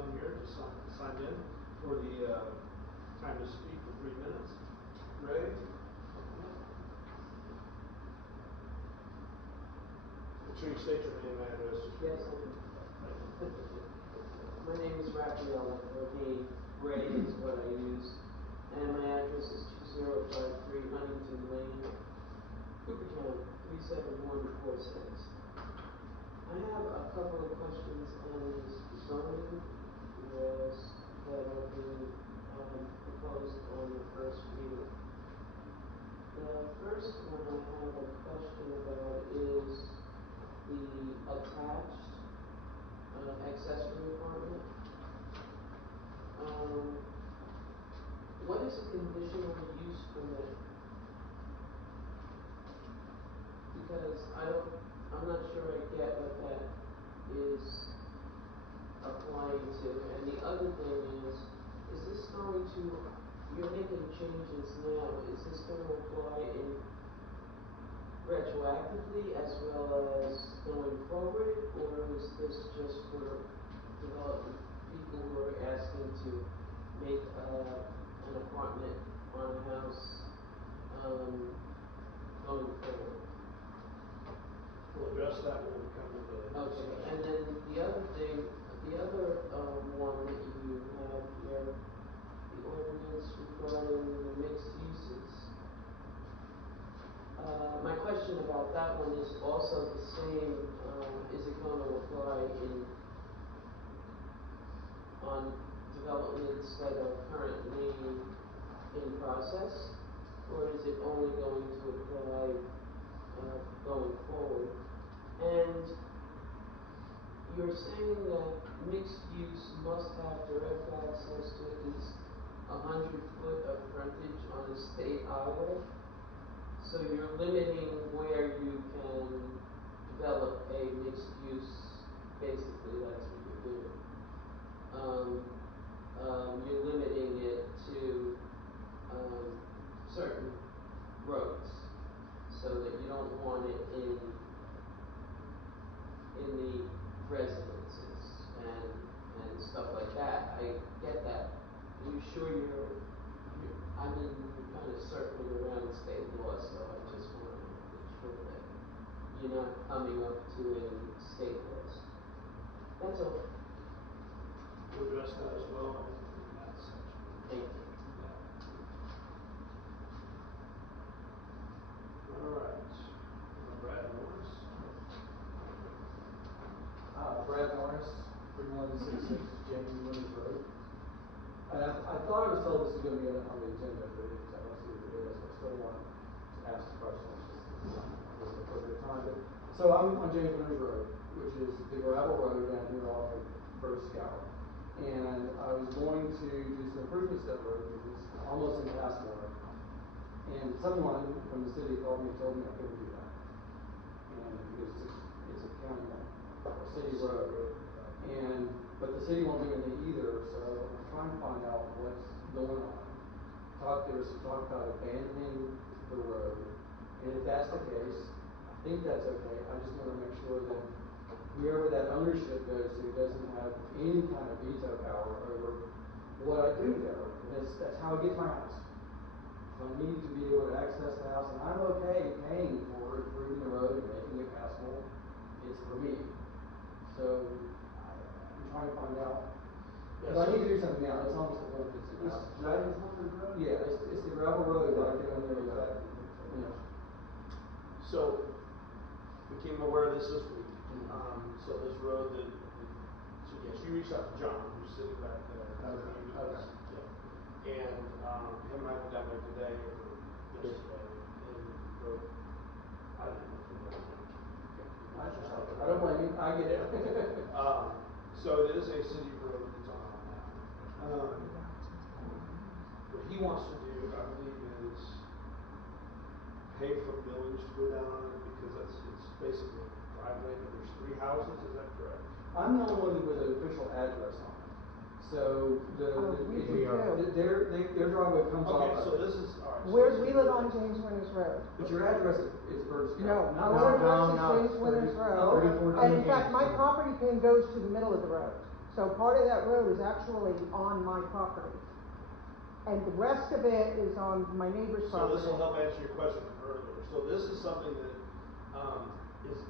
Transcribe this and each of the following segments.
on here to sign in for the time to speak for 3 minutes. Ray? Make sure you state your name and address. Yes, I do. My name is Raphael O'Hain. Ray is what I use. And my address is 2053 Huntington Lane, Coopertown, 37146. I have a couple of questions on these zoning laws that are being proposed on the first reading. The first one I have a question about is the attached accessory apartment. What is a conditional use permit? Because I'm not sure I get what that is applying to. And the other thing is this going to, you're making changes now, is this going to apply in retroactively as well as going forward, or is this just for development people who are asking to make an apartment on a house going forward? We'll address that when we come to the Okay, and then the other thing, the other one that you have here, the ordinance regarding the mixed uses. My question about that one is also the same. Is it going to apply on developments that are currently in process, or is it only going to apply going forward? And you're saying that mixed use must have direct access to at least 100 foot of frontage on a state highway. So you're limiting where you can develop a mixed use. Basically, that's what you're doing. You're limiting it to certain roads, so that you don't want it in the residences and stuff like that. I get that. Are you sure I mean, you're kind of circling around state law, so I just want to make sure that you're not coming up to any state laws. That's all. We'll address that as well in that section. Thank you. All right. Brad Norris. Brad Norris, 3166 James Williams Road. And I thought I was told this was going to be on the agenda, but I don't see that it is. I still want to ask the questions. Just a perfect time. So I'm on James Williams Road, which is the gravel road down here off of First Scour. And I was going to do some improvements to that road because it's almost in pass water. And someone from the city called me and told me I couldn't do that. And because it's a county one, a city road. But the city won't do anything either, so I'm trying to find out what's going on. There was some talk about abandoning the road, and if that's the case, I think that's okay. I just want to make sure that whoever that ownership goes to doesn't have any kind of veto power over what I do there. That's how I get my house. So I need to be able to access the house, and I'm okay paying for improving the road and making it passable. It's for me. So I'm trying to find out. Because I need to do something now. It's almost a 150 house. Yeah, it's the gravel road that I get on there. So we became aware of this week. So this road that, so yes, you reached out to John, who's sitting back there. Okay. Yeah. And him and I went down there today or yesterday and wrote, I don't know. I don't blame you. I get it. So it is a city road that's on now. What he wants to do, I believe, is pay for millage to go down on it because it's basically a driveway, but there's 3 houses, is that correct? I'm the only one with an official address on it. So their driveway comes off. Okay, so this is all right. We live on James Winters Road. But your address is First Scour. No, our address is James Winters Road. And in fact, my property pin goes to the middle of the road. So part of that road is actually on my property. And the rest of it is on my neighbor's So property. this will help answer your question from earlier. So this is something that, is,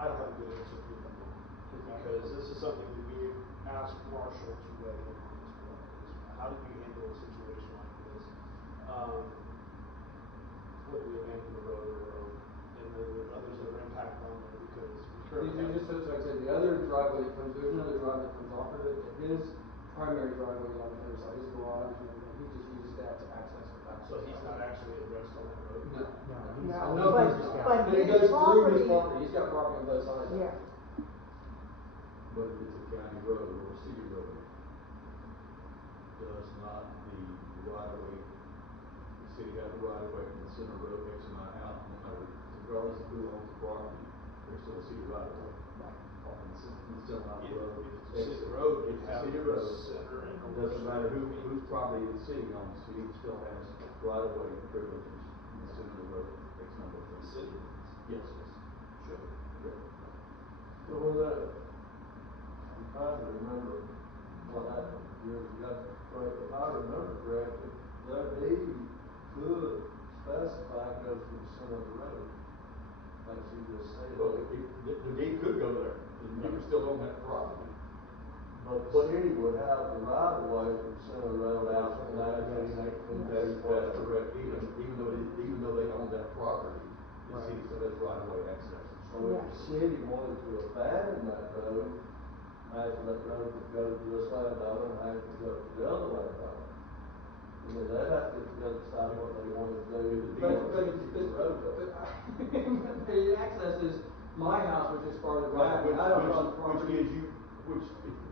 I don't have a good answer for you on that. Because this is something that we asked Marshall to weigh in on as well. How do you handle a situation like this? Whether we abandon the road or, and then there are others that are impacted on there because we currently You have. just, like I said, the other driveway that comes, there's another driveway that comes off of it, his primary driveway is on the other side, his garage, and everything, he just uses that to access the back. So he's not actually addressed on that road? No. No, No, but- he's not. but But it his goes through his property- property, he's got property on both sides. Yeah, But if it's a county road or a city road, does not the right of way, the city have the right of way from the center road X amount out, no matter, regardless of who owns the property, there's still a city right of way. On the center line of the road. If it's a city road, If you it's a have city the road, center and it doesn't matter whose property the city owns, the city still has right of way privileges in the center of the road, X number of the feet. city. Yes, sure, correct. So with that, I'm trying to remember what happened years ago, but if I remember correctly, that deed could specify it goes to the center of the road, like you just said. Well, the deed could go there, the neighbor still own that property. But the city would have the right of way from the center of the road out to That's correct, even though they own that property, the city still has right of way access. So if the city wanted to abandon that road, half of that road would go to this landowner and half would go to the other landowner. And then they'd have to get together, decide what they wanted to do. But keep the road open. it accesses my house, which is part of the Right, driveway, I don't own the which property. gives you,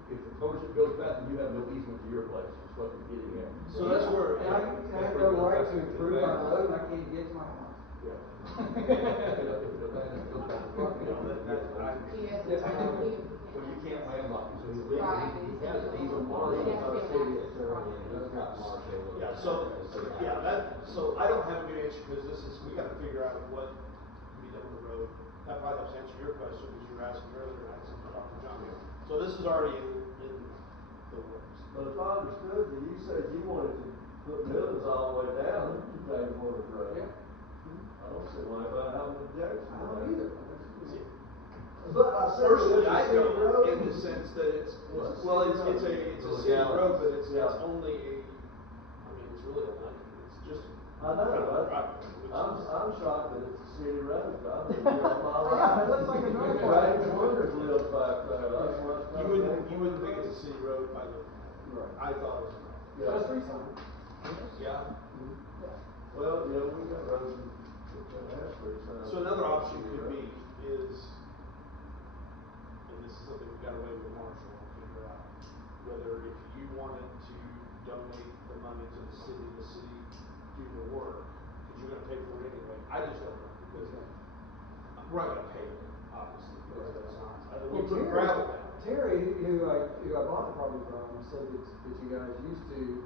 if the ownership goes back, then you have no easement to your place, is what you're getting at. So that's where. And I have no right to improve my road, and I can't get to my house. Yeah. If it abandons, it goes back to the property owner, you have no easement. Well, you can't landlock it, so he's legal, he has an easement on it. Yeah, so I don't have a good answer, because we gotta figure out what can be done with the road. That probably helps answer your question, because you were asking earlier, and I had something to talk to John here. So this is already in the works. But if I understood you, you said you wanted to put buildings all the way down, you pay for the road. Yeah. I don't see why I have an objection. I don't either. But I said Personally, it's a I city don't, road. in the sense that it's a city Yeah. road, but it's Yeah. only it's really a lane, it's just. I know, I'm shocked that it's a city road, I've been here all my life. Yeah, it looks like a normal road. James Winters lives back there, that's what's. You wouldn't think it's a city road by the, Right. I thought it was. Yeah. That's street sign. Yeah. Well, yeah, we got roads that have street signs. So another option could be is, and this is something we've got to weigh with Marshall and figure out, whether if you wanted to donate the money to the city do the work, because you're gonna pay for it anyway. I just don't know, because we're not gonna pay it, obviously, because that's not, we put gravel down. Terry, who I bought the property from, said that you guys used to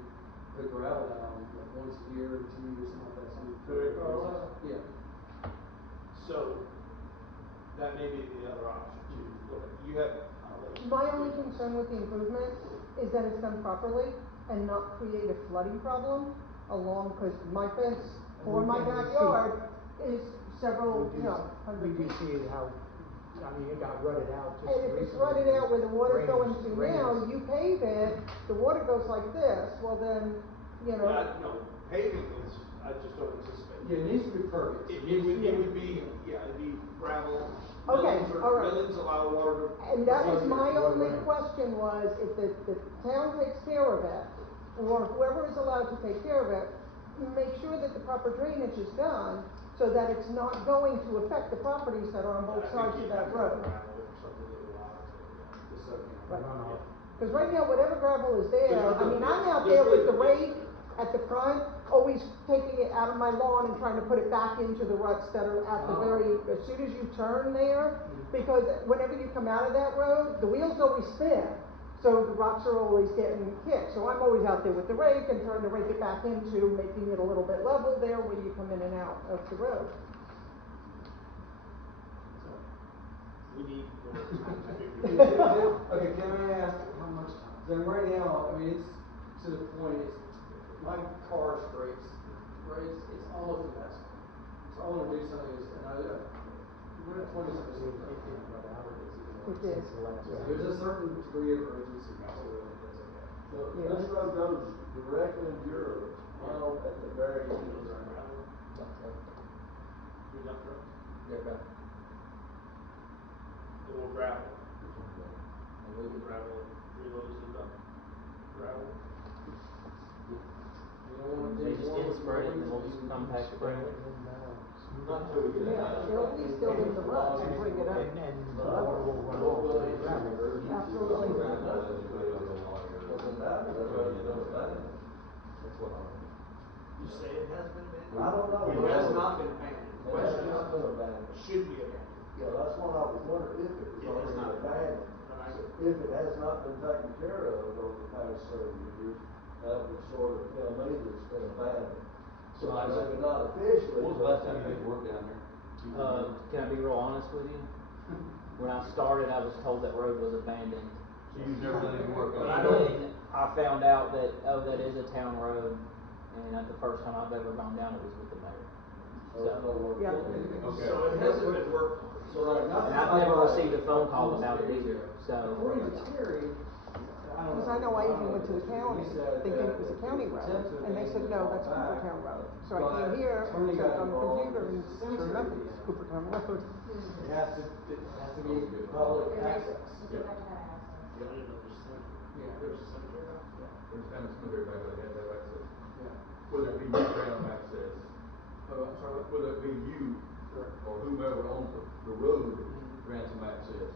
put gravel down like once a year or 2 years, something like that. Terry Carlisle? Yeah. So, that may be the other option too. Look, you have, my only concern with the improvement is that it's done properly and not create a flooding problem along, because my fence for my backyard is several, We hundred do feet. see how, it got rutted out just And if it's recently. rutted out where the water's going to Rains. now, you pave it, the water goes like this, well then, no, paving is, I just don't anticipate. Yeah, it needs to be perfect. It would be, it'd be gravel. Okay, all right. Millings allow water to. And that was Water my only rain. question was, if the town takes care of it, or whoever is allowed to take care of it, make sure that the proper drainage is done, so that it's not going to affect the properties that are on both sides of that road. Right. Runoff. Because right now, whatever gravel is there, There's I no- mean, I'm out there's there with the really- rake at the front, always taking it out of my lawn and trying to put it back into the ruts that are at the as soon as you turn there, because whenever you come out of that road, the wheels always spin. So the rocks are always getting kicked. So I'm always out there with the rake and trying to rake it back into making it a little bit level there when you come in and out of the road. We need more time to figure it out. Okay, can I ask, how then right now, I mean, it's to the point, my car scrapes, right, it's almost a mess. So I wanna do something, and we're at 20%. It is. There's a certain degree of urgency to it, that's okay. So Yeah. this road goes directly into your mile at the very end. We dump truck, Yeah, or gravel. And we would gravel it, 3 loads of dump gravel. You don't wanna do They just more didn't with spread it, and noise, we'll just you compact it Spray down. it and then, Not till we get Yeah, out. it'll be still in the ruts and bring it up. and the water will run off the gravel. Absolutely. Doesn't matter, that road is done bad. That's what I'm. You say it has been abandoned? I don't know. It has not been abandoned. The It question has not been is, abandoned. should be abandoned. Yeah, that's what I was wondering, if it was It has already not. abandoned. Right. If it has not been taken care of over the past several years, that would sort of tell me that it's been abandoned. So I said, not officially. When was the last time you did work down there? Can I be real honest with you? When I started, I was told that road was abandoned. So you've never done any work on And it? then I found out that, that is a town road, and at the first time I've ever gone down, it was with the mayor. So it's no work. Yeah. Okay. So it hasn't been worked on. So right now. And I've never received a phone call about it either, so. According to Terry, I don't know. Because I know I even went to the county, He said thinking it that was a county road, attempt to and they said, abandon no, it that's all Cooper back, Town Road. So I but came here and attorney checked got on the involved computer with and the sure enough, cemetery it's again. Cooper Town Road. It has to be public access. Yep. I didn't know there's a cemetery. Yeah. There's a cemetery out there. There's kind of cemetery back there, they have to have access. Yeah. Whether it be you grant access, Oh, I'm sorry, what? whether it be you Sure. or whomever owns the road grants them access,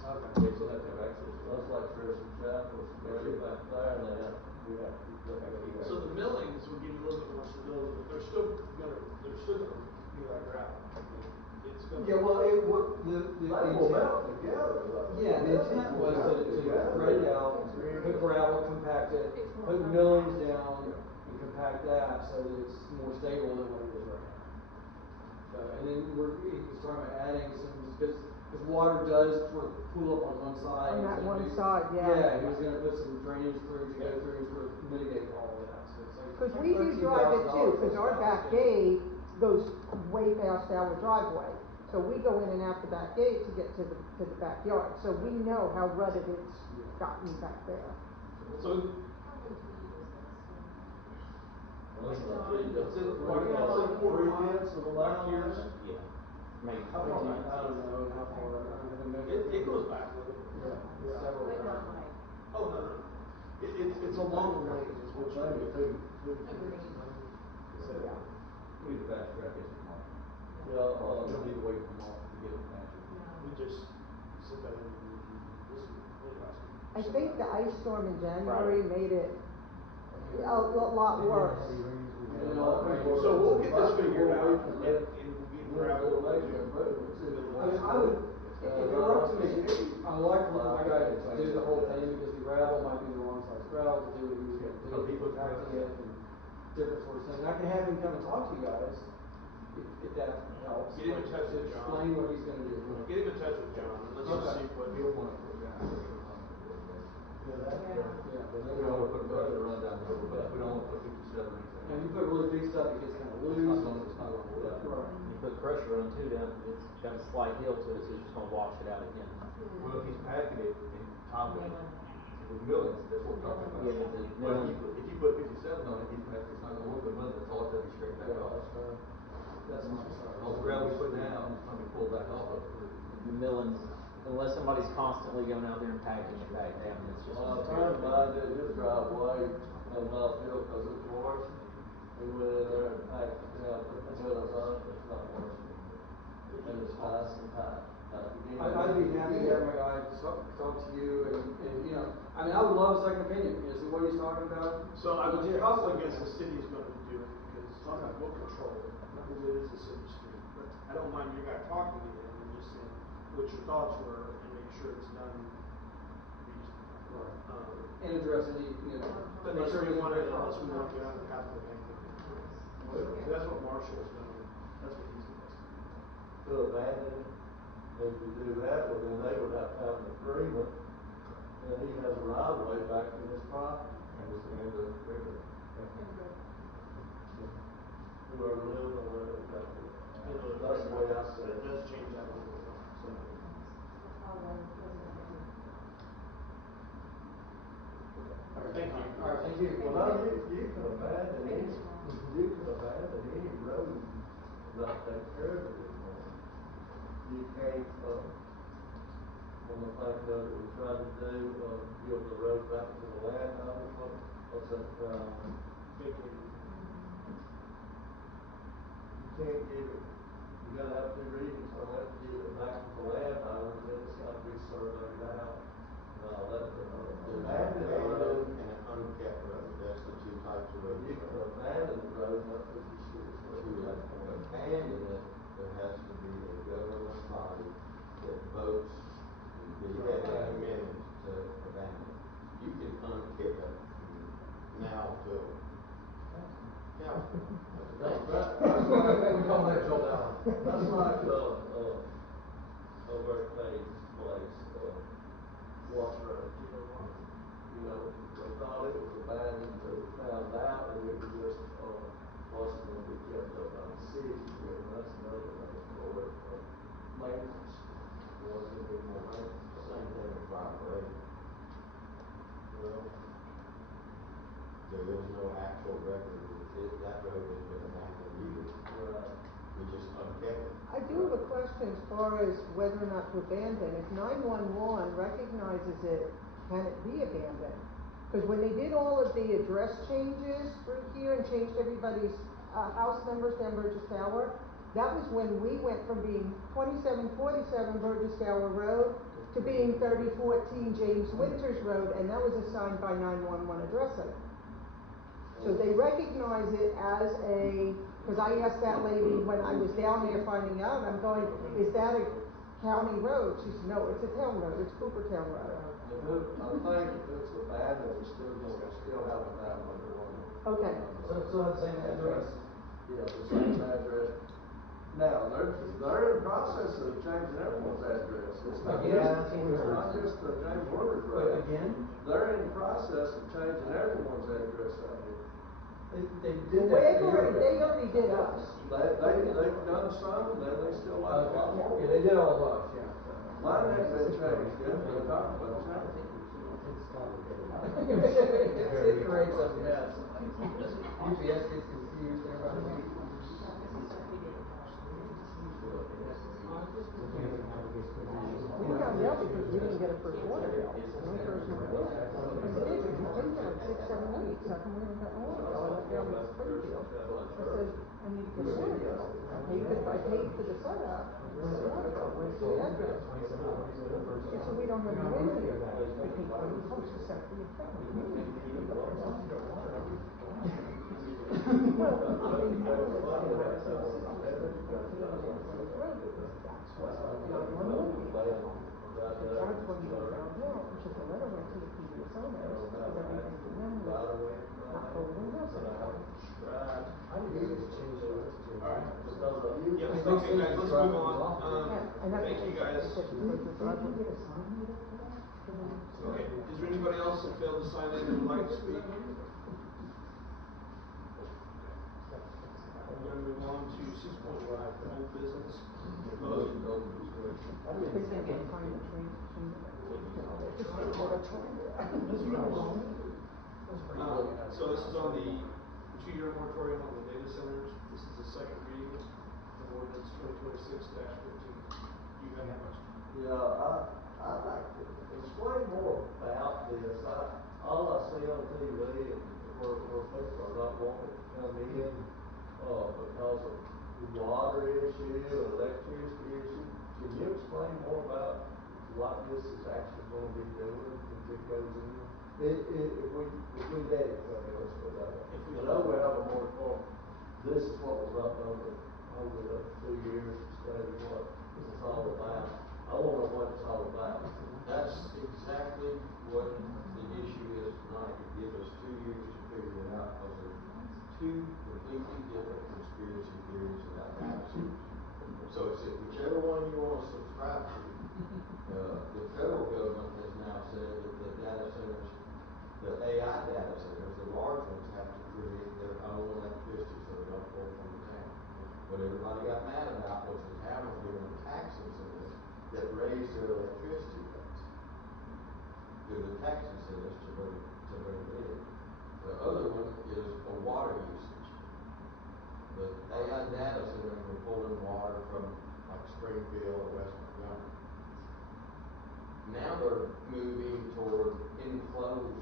Okay. they still have to have access. That's like Christian Chapel, way back there, and we have to keep that. So the millings will give you a little bit more stability, but they're still gonna be like gravel. I mean, it's gonna. Yeah, well, it, what, the They will melt together, though. Yeah, the intent was to break out, put gravel, compact it, put millings down, and compact that so that it's more stable than what it is right now. So, and then he's talking about adding some, because water does sort of pool up on one side. On He's that gonna one do- side, yeah. Yeah, he was gonna put some drainage through to go through and sort of mitigate all of that, so it's like. Because we do drive it too, because our back gate goes way past our driveway. So we go in and out the back gate to get to the backyard, so we know how rutted it's gotten back there. So. It's in, Three-tenths of a mile. years. Yeah. Maybe How far, 20 I don't know how far, I haven't measured. It goes back a little bit. Yeah, several times. Oh, no. It's a long lane, is what Trying to you do. Yeah. We need to fast track it tomorrow. Yeah, We don't need to wait for tomorrow to get it answered. We just sit down and listen, last week. I think the ice storm in January made it a lot worse. And then all the people- So we'll get this figured out and We'll get gravel. We'll make improvements. I mean, I would, if it were up to me, I would like for my guy to do the whole thing, because the gravel might be the wrong size gravel to do what he was gonna do, He puts compacting it and different sorts of things. I can have him come and talk to you guys, if that helps. Get him in touch with John. Explain what he's gonna do. Get him in touch with John, and let's just see what He'll want to put down. Yeah. We don't want to put pressure run down the road, but we don't want to put 57 or anything. And you put really big stuff, it gets kind of It's loose. not gonna, it's not gonna hold up. Right. You put pressure on too, down, it's got a slight hill to it, so it's just gonna wash it out again. Well, if he's packing it in topping with millings, that's what we're talking about. Yeah, but the But milling- if you put 57 on it, it's not gonna work with millings, it's all gonna be straight back off. That's not sorry. All the gravel we put down, it's gonna be pulled back off of it. The millings, unless somebody's constantly going out there and packing it back down, it's just. Well, a friend of mine did his driveway, comes uphill because it's worse. He went in there and packed it down, put the millings on it, it's not worse. And it's nice and tight. I'd be happy to have my guy talk to you and, you know, I mean, I would love a second opinion, you know, see what he's talking about. So I would Legit. probably guess the city is gonna do it, because we'll control it, because it is a city street. But I don't mind your guy talking to him and just saying what your thoughts were and make sure it's done reasonably. Right. And address any, you know. Unless we want to get on the path of the bank. That's what Marshall's doing, that's what he's doing. To abandon it, if you do that, well, then they would have to have an agreement, and he has a right of way back to his property, whoever lives on that, that's the way I see But it it. does change that a little bit, so. All right, thank you. All right, thank you. Well, now you can abandon any road and not take care of it anymore. You can't, on the thing that we tried to do, give the road back to the landowners, what's that, Vacated. you can't give it, you gotta have two readings, so have to give it back to the landowners, then it's gotta be surveyed out. No, that, abandon the road. And an unkept road, that's the two types of roads. You can abandon the road, not put your shit. To abandon it, there has to be a government body that votes and be at an amendment to abandon it. You can unkip it now till cows come. That's like, We call that Joel Allen. that's like, over at Faye's place, Watch Road. You know, they thought it was abandoned, but it found out that it was just, wasn't gonna be kept up by the city, and that's another thing for it, maintenance. Wasn't gonna be more maintenance. Same thing with 5 Well, There is no actual record that that road has been abandoned either. We just unkept it. I do have a question as far as whether or not to abandon. If 911 recognizes it, can it be abandoned? Because when they did all of the address changes through here and changed everybody's house numbers down Burgess Tower, that was when we went from being 2747 Burgess Tower Road to being 3014 James Winters Road, and that was assigned by 911 addressing. So they recognize it as a, because I asked that lady when I was down there finding out, I'm going, is that a county road? She said, no, it's a town road, it's Coopertown Road. I think if it's abandoned, it's still have a 911. Okay. So that same address? Yeah, the same address. Now, they're in process of changing everyone's address. It's not just the James Winters But Road. again? They're in the process of changing everyone's address out here. They Well, did that. they already did us. They've done some, and then they still have a lot more. Yeah, they did all of us, yeah. Mine hasn't been changed yet, but they're talking about changing. It creates a mess. UPS gets confused, everybody. We got mail because we didn't get a first water bill. The only person who did. I said, hey, we've been for like 6, 7 weeks. How come we haven't gotten a water bill? I went down to Springfield. I said, I need to get a water bill. I paid for the setup. The water bill went to the address. They said, we don't have you in here. We can call the post to set the account. Well, I mean, that's when you found out, because the letter went to the previous owners, because everything to them was not totally necessary. I didn't even change the list. All right. Because Yeah, It okay, makes sense guys, to let's drop move them on. off. Yeah, and that's Thank what you they said. guys. They said because the driveway. Okay, is there anybody else that failed to sign in that would like to speak? We're gonna move on to 6.5, old business. I was thinking about trying to transition, you know, they just did what I told them. So this is on the 2-year moratorium on the data centers. This is the second reading of ordinance 2026-15. You have a question? Yeah, I'd like to explain more about this. All I see on TV and where people are not wanting to come in, because of water issue, electricity issue. Can you explain more about what this is actually gonna be doing if it goes in? If we let it go, let's put that way. If we I know we have a moratorium. This is what was up over the 2 years instead of what it's all about. I wanna know what it's all about. That's exactly what the issue is tonight. It gives us 2 years to figure it out, because there's 2 completely different conspiracy theories about data centers. So it's whichever one you want to subscribe to. The federal government has now said that the large ones have to create their own electricity, so they don't pull from the town. What everybody got mad about was the town was giving them tax incentives that raised their electricity rates. Due to tax incentives to bring it in. The other one is a water usage. The AI data centers are pulling water from like Springfield or West Montgomery. Now they're moving toward enclosed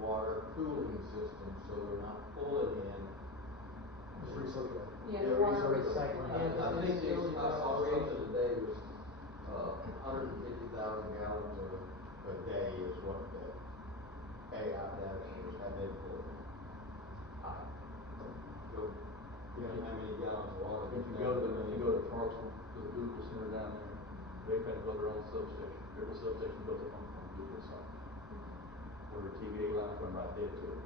water cooling systems, so they're not pulling in. Just recirculate. Yeah, the water Recycling. recycling. I think I saw something today was, 150,000 gallons a day is what the AI data centers have been pulling. So, you know, how many gallons of water? If you go to Clarksville, to the Google Center down there, they've had to build their own substation. Every substation built up on Google site. Where the TVA lines run right dead to it.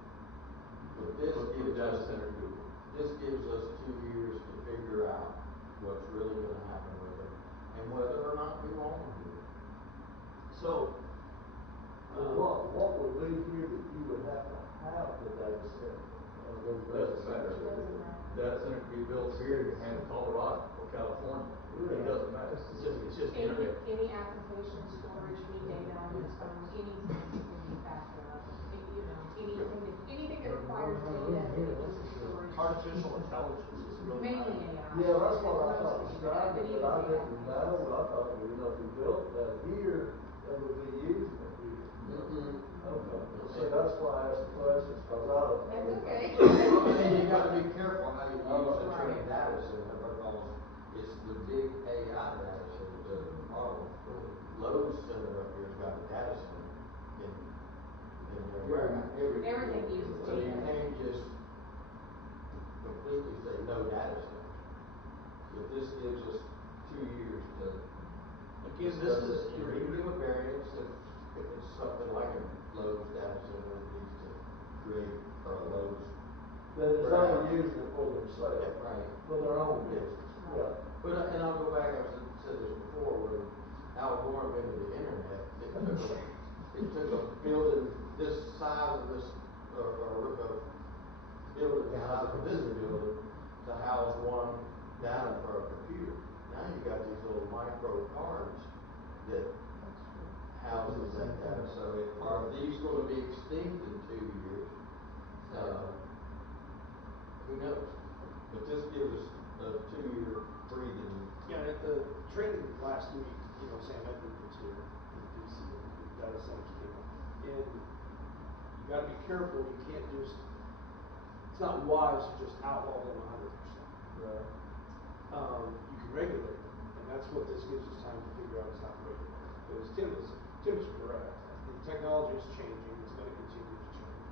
But this Put gives data us, center to Google. this gives us 2 years to figure out what's really gonna happen with them and whether or not we want them here. So, What would be here that you would have to have the data center? Those data Doesn't matter. centers? Data center can be built here in Colorado or California. It doesn't matter. It's just internet. Any application storage, any data, anything that we need backup, anything that requires data, that it needs storage. artificial intelligence is really. Mainly AI. Yeah, that's what I thought Mostly, was but driving, even but I data didn't applications. know, I thought, well, you know, if we built that here, they would be using it here. Okay, well, see, that's why I asked the questions, cause I don't. That's okay. And you gotta be careful how you use the term Right. data center because it's the big AI data center that are the problem. Lowe's Center up here's got a data center in their warehouse. Everything uses So you data. can't just completely say no data center. But this gives us 2 years to Again, this discuss is, it, and we can give a variance if it's something like a Lowe's data center that needs to create, or a Lowe's. That is only using it for themselves. Yeah, right. For their own Yeah. business, yeah. But, and I'll go back, I've said this before, when Al Gore invented the internet, it took a building this size of this, or building the size of this building to house one data for a computer. Now you got these little micro cards that houses that data, so are these gonna be extinct in 2 years? Who knows? But this gives us a 2-year breathing. yeah, at the training last week, Sam Edwards was here in DC, and the data centers came up. And you gotta be careful, you can't just, it's not wise to just outlaw them 100%. Right. You can regulate them, and that's what this gives us time to figure out is how to regulate them. Because Tim's correct. The technology is changing, it's gonna continue to change.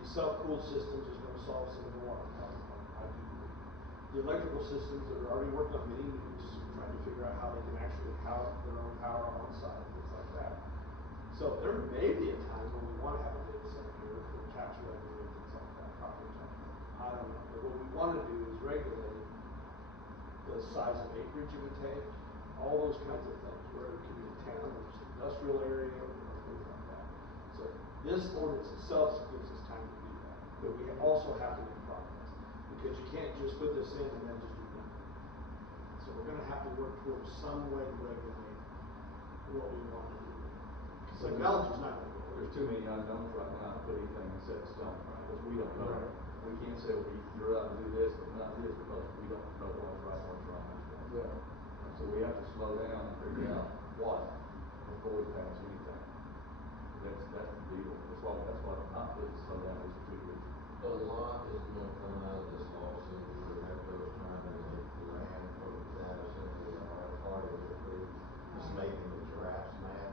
These self-cooled systems is gonna solve some of the water problem, I do believe. The electrical systems that are already working on mini meters, trying to figure out how they can actually house their own power on site, things like that. So there may be a time when we wanna have a data center here for tax revenue and things like that, property tax revenue. I don't know, but what we wanna do is regulate the size of acreage it would take, all those kinds of things, where it can be a town or just industrial area or things like that. So this ordinance itself gives us time to do that, but we also have to make progress, because you can't just put this in and then just do nothing. So we're gonna have to work towards some way to regulate what we want to do. Because technology's not gonna go away. There's too many unknowns right now to put anything in set in stone, right? Because we don't know. Right. We can't say, well, you're allowed to do this, but not this, because we don't know what's right, what's wrong. Yeah. So we have to slow down and figure out what before we pass anything. That's the deal. That's why I'm not putting slow down this for 2 years. A lot is gonna come out of this lawsuit where Metro's trying to make the land for the data center that already approved. It's making the giraffes mad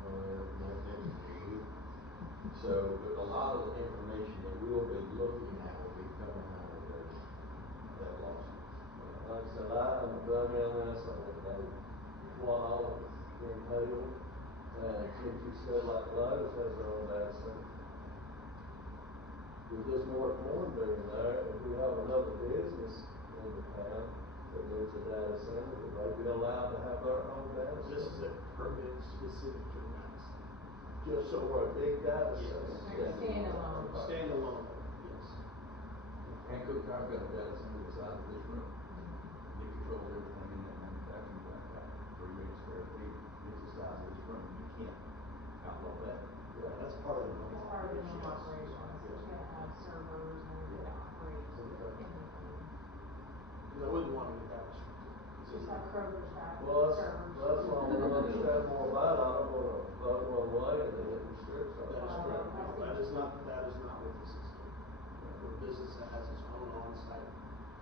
when they're next to the roof. So, but a lot of the information that we'll be looking at will be coming out of that lawsuit. Like I said, I haven't done this, I don't know what all is entailed. And since you said like Lowe's has their own data center. We're just more doing there, if we have another business in the town that needs a data center, would they be allowed to have their own data center? This is a permit specific to the data center. just over a big data Yes. center. Like standalone. Standalone, yes. Hancock Tower got a data center the size of this room. It controls everything in that manufacturing plant, about 3 million square feet. It's the size of this room, you can't outlaw that. Yeah, that's part of the It's normal part of the operations. normal operations, it's gonna have servers and everything to operate anything. Because I wouldn't want to get that restricted. Just like Kroger's got Well, servers. that's why I want to understand more about it, I don't wanna vote one way and then it restricts our. That is Well, correct. I No, see. that is not what this is doing. For a business that has its own on-site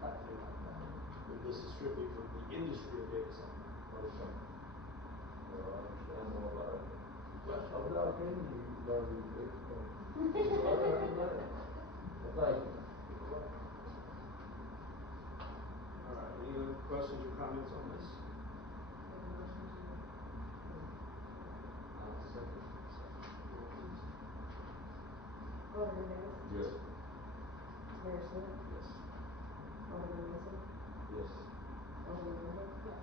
type thing like that. But this is strictly for the industry of data center. Okay. Well, I understand more about it. Question? I'm not kidding you, you learn these big things. I learned that. Well, thank you. All right, any other questions or comments on this? Make a motion to I'll second. Roll, please. Alderman Davis? Yes. Mayor Smith? Yes. Alderman Mason? Yes. Alderman Randall? yes.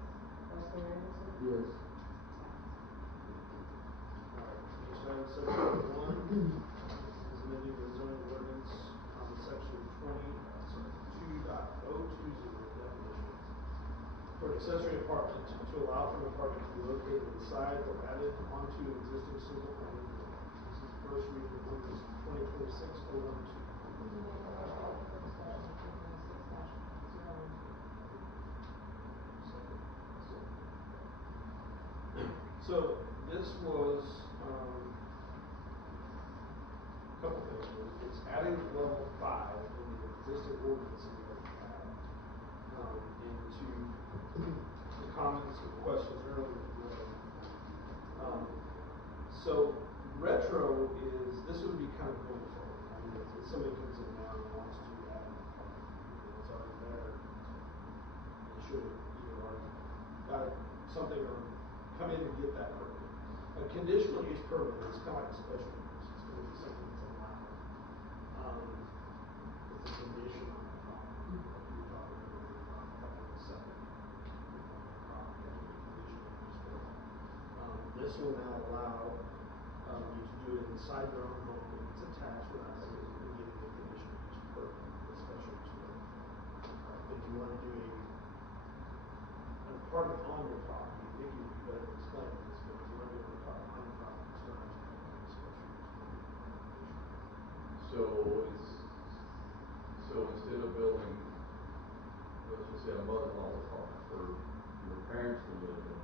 Vice Mayor Anderson? Yes. All right, next item, section 1, is amending the zoning ordinance on section 2.020 definitions. For an accessory apartment, to allow for an apartment to be located inside or added onto an existing single-family building. This is the first reading of ordinance 2026-012. Would you make a motion for discussion of 2026-012? So this was, a couple things. It's adding level 5 in the existing ordinance that we already have, into the comments and questions earlier. So retro is, this would be kind of going forward. I mean, if somebody comes in now and wants to add an apartment, it's already there. They should have either already got something or come in and get that permit. A conditional use permit is kind of like a special use. It's going to be something that's allowed. It's a condition on the property. Like we talked earlier about having a septic property, having a conditional use permit. This will now allow you to do it inside your own home if it's attached without having to get a conditional use permit, a special use permit. If you want to do an apartment on your property, I think you'd be better explaining this, but if you want to do an apartment on your property, you still have to have a special use permit. So instead of building, let's just say a mother-in-law's apartment for your parents to live in,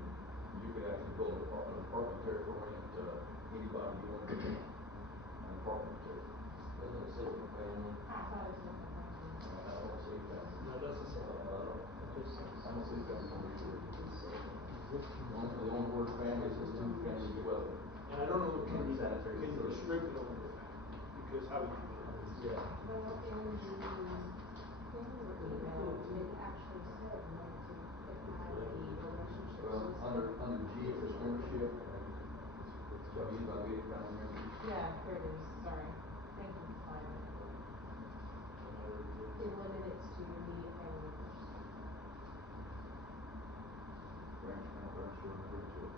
you could actually build an apartment there for rent to anybody you want to rent an apartment to. Doesn't it say for family? I thought it was looking at I don't see that. No, it doesn't say that. I don't see that one either. The only word family is two family dwelling. And I don't know, can you Sanitary facility. restrict it only to family? Because how would you do it? Yeah. Well, in your email, it actually said limited, it had the relationships. Well, listed. under G, it says membership, shall be used by immediate family members. Yeah, here it is, sorry. Thank you for finding it. You limit it to immediate family members. Parents, grandparents, children, grandchildren.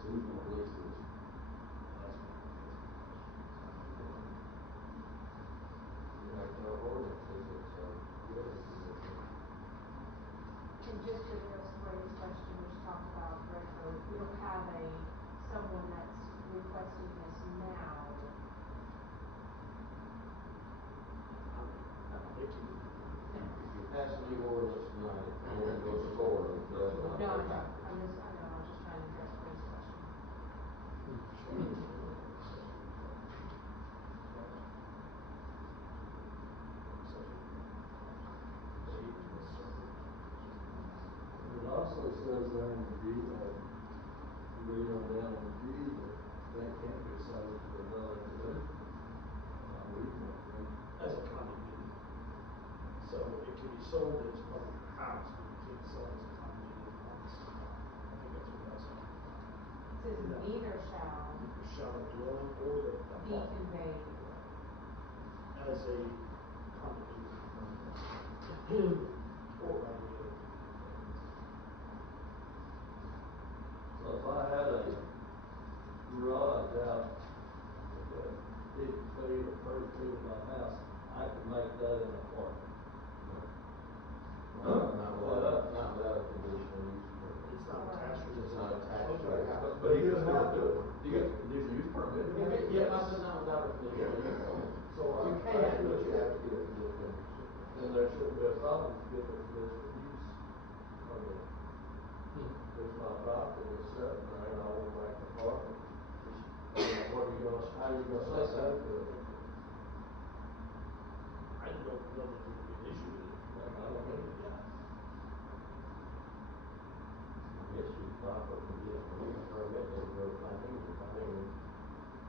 So who's gonna police this? Like our ordinance says it, so, yeah. And just to address Ray's question, which talked about retro, we don't have someone that's requesting this now. They can, No. If you pass a new ordinance tonight, and then it goes forward, the judge No, not I go know, back. I was just trying to address Ray's question. It also says there in the G, read on down in G, that they can't be sold to another individual. I'm reading that, right? as a condominium. So it can be sold as part of your house, but you can't sell it as a condominium on the street. I think that's what that's on. It says neither shall Shall the dwelling or the be apartment conveyed. as a condominium. Or by the other. So if I feet of my house, I could make that an apartment. Not without a conditional use permit. It's not attached to It's not attached to Okay. the house. But you can still do it. You got conditional use permit. Yeah, not without a conditional use permit. So You I can, could, but you have to get a conditional use permit. then there shouldn't be a problem getting a conditional use permit. Because my property is sitting there and I want to make an apartment. What are you gonna, how are you gonna say that to it? I don't know that there would be an issue with it. I don't know. Yeah. I guess you proper conditional use permit, then go to planning, and planning,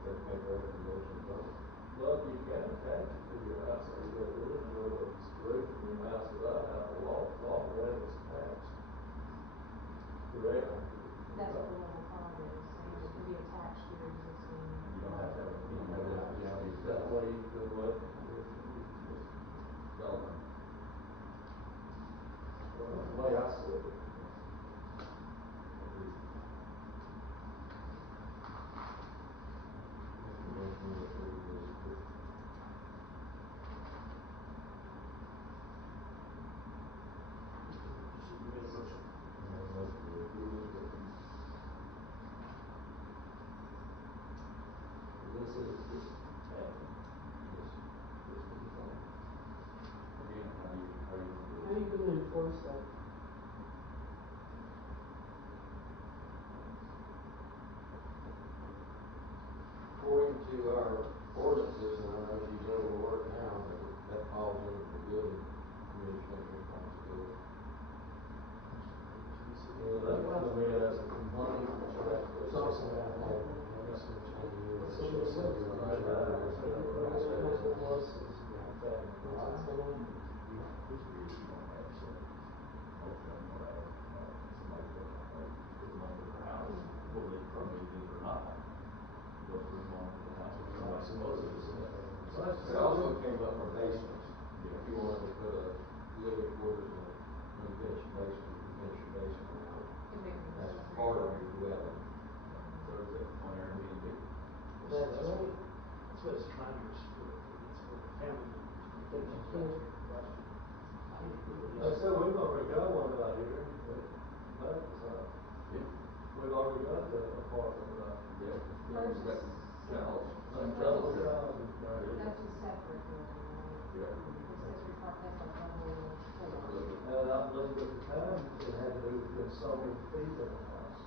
they make recommendations on it. But you can attach it to your house, all you gotta do is build a roof in your house without having a wall, when it's attached. Correct? That's what the level 5 is, saying it can be attached to your existing. You don't have to have, you don't have to have conditional use. That way you can what, conditional use. Development. Well, that's the way I see it. Make a motion to approve this. So you made a motion. Make a motion to approve this. This is just adding. This is the plan. Again, how do you want to do it? How are you gonna enforce that? According to our ordinances, and I know she's overworked now, but that falls under the building commissioner's responsibility. Well, that comes to me as a complaint. It's also that whole, that's what I'm That's saying. what She'll it send was. you a letter. Last one. This really you don't have say. Most of them will have, somebody put them under their house, whether they permitted it or not. Those roof lines in the house, if somebody's supposed to say. It also came up for basements. Yeah. If you wanted to put a living quarters and unfinished basement, you finish your basement out. Can make it That's accessory. part of your dwelling. So is that on Airbnb? That's right. That's what it's trying to restrict, it's for the family members. But you can't. Question. Like I said, we've already got one out here, that is, Yeah. we've already got the apartment, Yeah. Hers You've got is- Charles. like double size. That's a separate building, right? Yeah. Accessory apartment, that's like level 4. And I believe at the time, it had to do with so many feet in the house.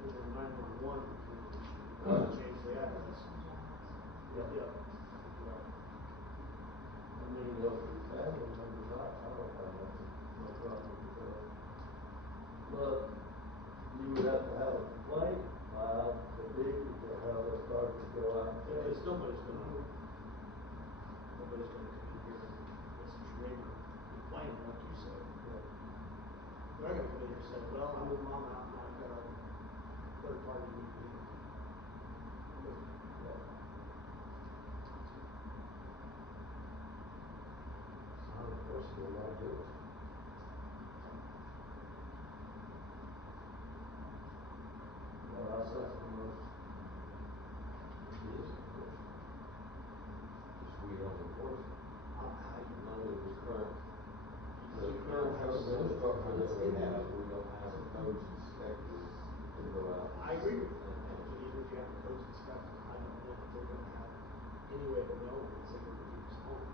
With the 911, we can change the address. Yeah. Yep. Right. I mean, you know, for the family members, I don't have no problem with that. But you would have to have a complaint filed, the big, how the card could go out. Because nobody's gonna come in here and scream or complain, like you said. They're gonna come in here and say, well, I moved mom out and I've got a third party moving in. It's not enforceable liability. Well, I said the most. It is enforceable. Just we don't enforce it. Under the current, the current code structure that we have, we don't have a codes inspector to go out. I agree with you, and- but even if you have a codes inspector, I don't know that they're gonna have any way to know if it's a reduced home.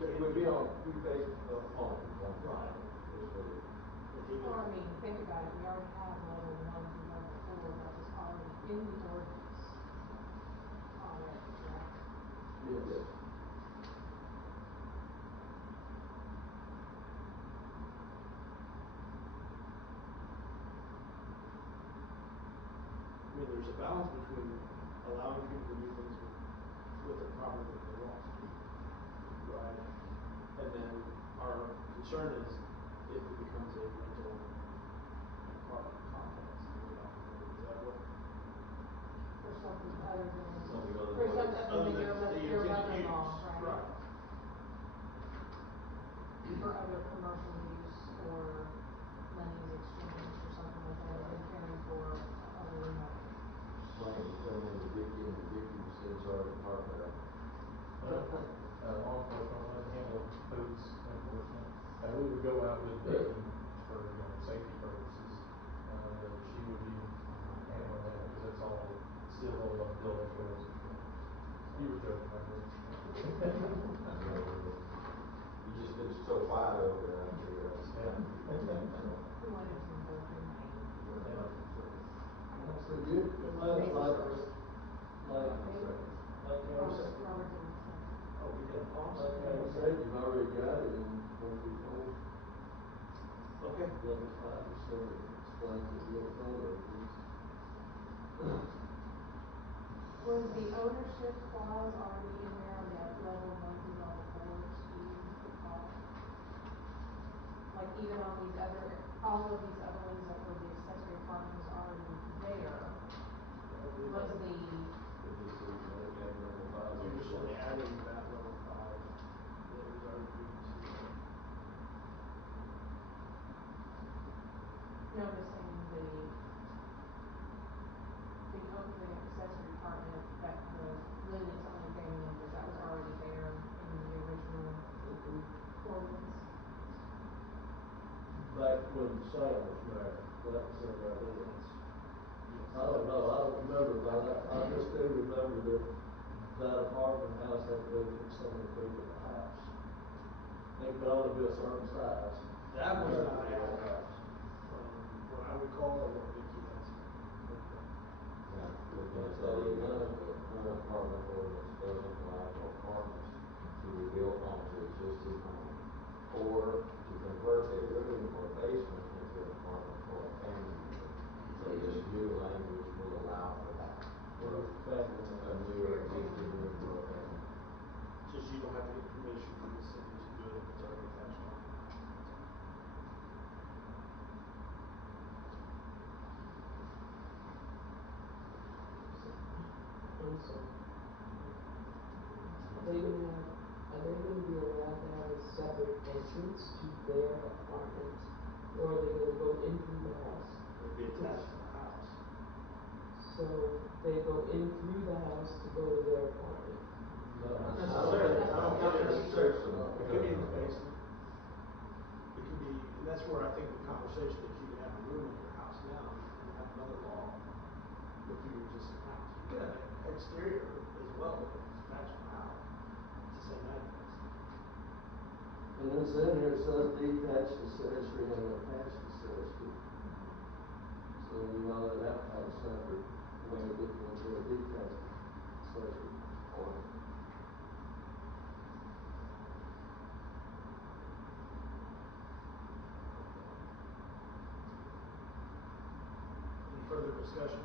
It would be on, be based upon. Right. Is what it- But even- Well, I mean, think about it, we already have level 1 through level 4, that was already in the ordinance. Already, correct? Yes. I mean, there's a balance between allowing people to do things with their property that they want to do, right? And then our concern is if it becomes a rental apartment complex. Is that what? For something other than, Something other for than what something it's- other than your the your intended mother-in-law, use, right? For other commercial use or money in exchange or something like that, and then caring for other than mother. Like determining the victim joke, my friend. You just, it's so quiet over there, I figured I'd just. Yeah. Who wanted to invoke your name? Yeah. So you, like, Robert Johnson. Oh, we did, awesome. like Harry said, you've already got it in 134. Okay. Level 5, so it explains it a little further. Was the ownership clause already in there on the level 1 through level 4, do you recall? Like even on these other, all of these other ones that were the accessory apartment was already there, was the, You're just only adding that level 5 that was already previously there. no, I'm just saying the accessory apartment that the Lily's only family members, that was already there in the original ordinance. Back when Sam was mayor, that was in that ordinance. I don't know, I don't remember, but I just do remember that that apartment house had to be for so many people in the house. It could only be a certain size. That was not added, from what I recall or what Vicky has here. Yeah, looking at that email, the current apartment ordinance doesn't allow for apartments to be built onto existing home, or to convert a room or basement into an apartment for a family member. So this new language will allow for that, for a new or existing room for a family. Just you don't have to get permission from the city to do it if it's already attached on. I'm sorry. Are they gonna be allowed to have a separate entrance to their apartment? Or are they gonna go in through the house? It'd be attached to the house. So they go in through the house to go to their apartment? Not necessarily, not necessarily. It could be in the Okay. basement. It could be, and that's where I think the conversation is, you can have a room in your house now, and have another law with your existing house. You could have an exterior as well, but if it's attached to the house, it's the same address. And it's in here, it says detached accessory and attached accessory. So you either have to have a separate way of getting into a detached accessory apartment. Any further discussion?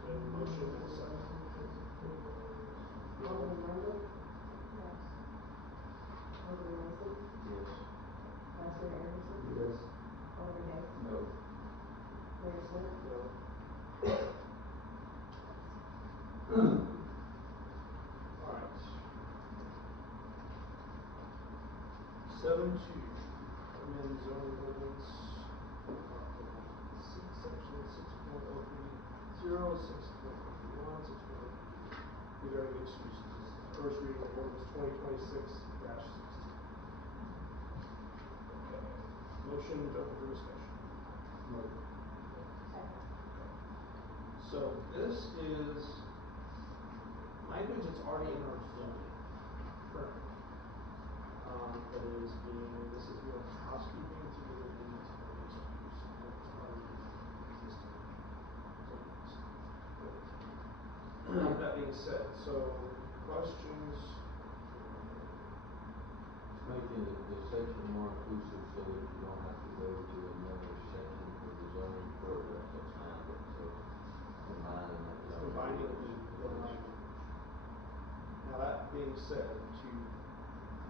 So we have a motion and a second. Alderman Randall, Yes. Alderman Mason, Yes. Vice Mayor Anderson, Yes. Alderman Gay, No. Mayor Smith. No. All right. 7-2, amend zoning ordinance, section 6.030, 6.031, 6.032 regarding mixed uses. First reading of ordinance 2026-16. Motion to open for discussion. Second. So this is language that's already in our zoning currently. That is being, this is more housekeeping to get it into the mixed use. It's already existing zones. That being said, so questions? Making the section more inclusive so that you don't have to go to another section for the zoning program that's now, so combining that. Combining the language. Now that being said, to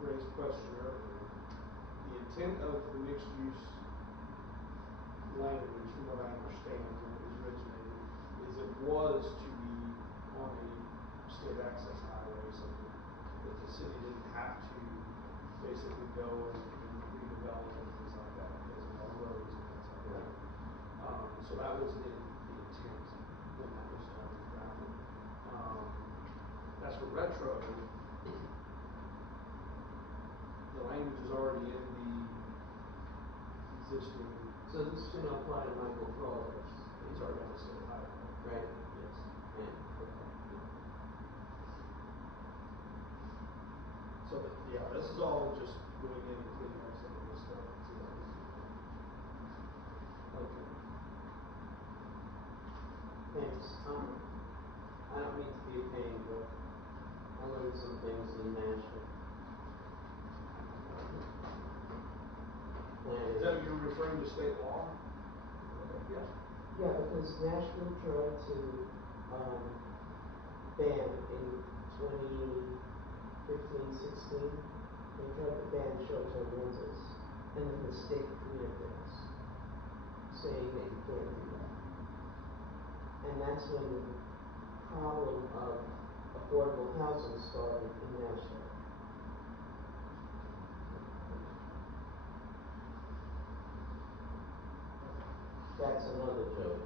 Ray's question earlier, the intent of the mixed use language, from what I understand when it was originated, is it was to be on a state access highway, so that the city didn't have to basically go and redevelop and things like that, because of all roads and things like that. So that was the intent when that was drafted. As for retro, the language is already in the existing, So this is gonna apply to Michael Flores, it's already on the state highway. right? Yes. And, okay. So that, yeah, this is all just going in and cleaning up some of this stuff and see how we do. Okay. Thanks. I don't mean to be a pain, but I learned some things in Nashville. Planning. Is that you're referring to state law? Yeah. Yeah, because Nashville tried to ban in 2015-16. They tried to ban short-term rentals, and then the state preempted us, saying that you can't do that. And that's when the problem of affordable housing started in Nashville. That's another joke.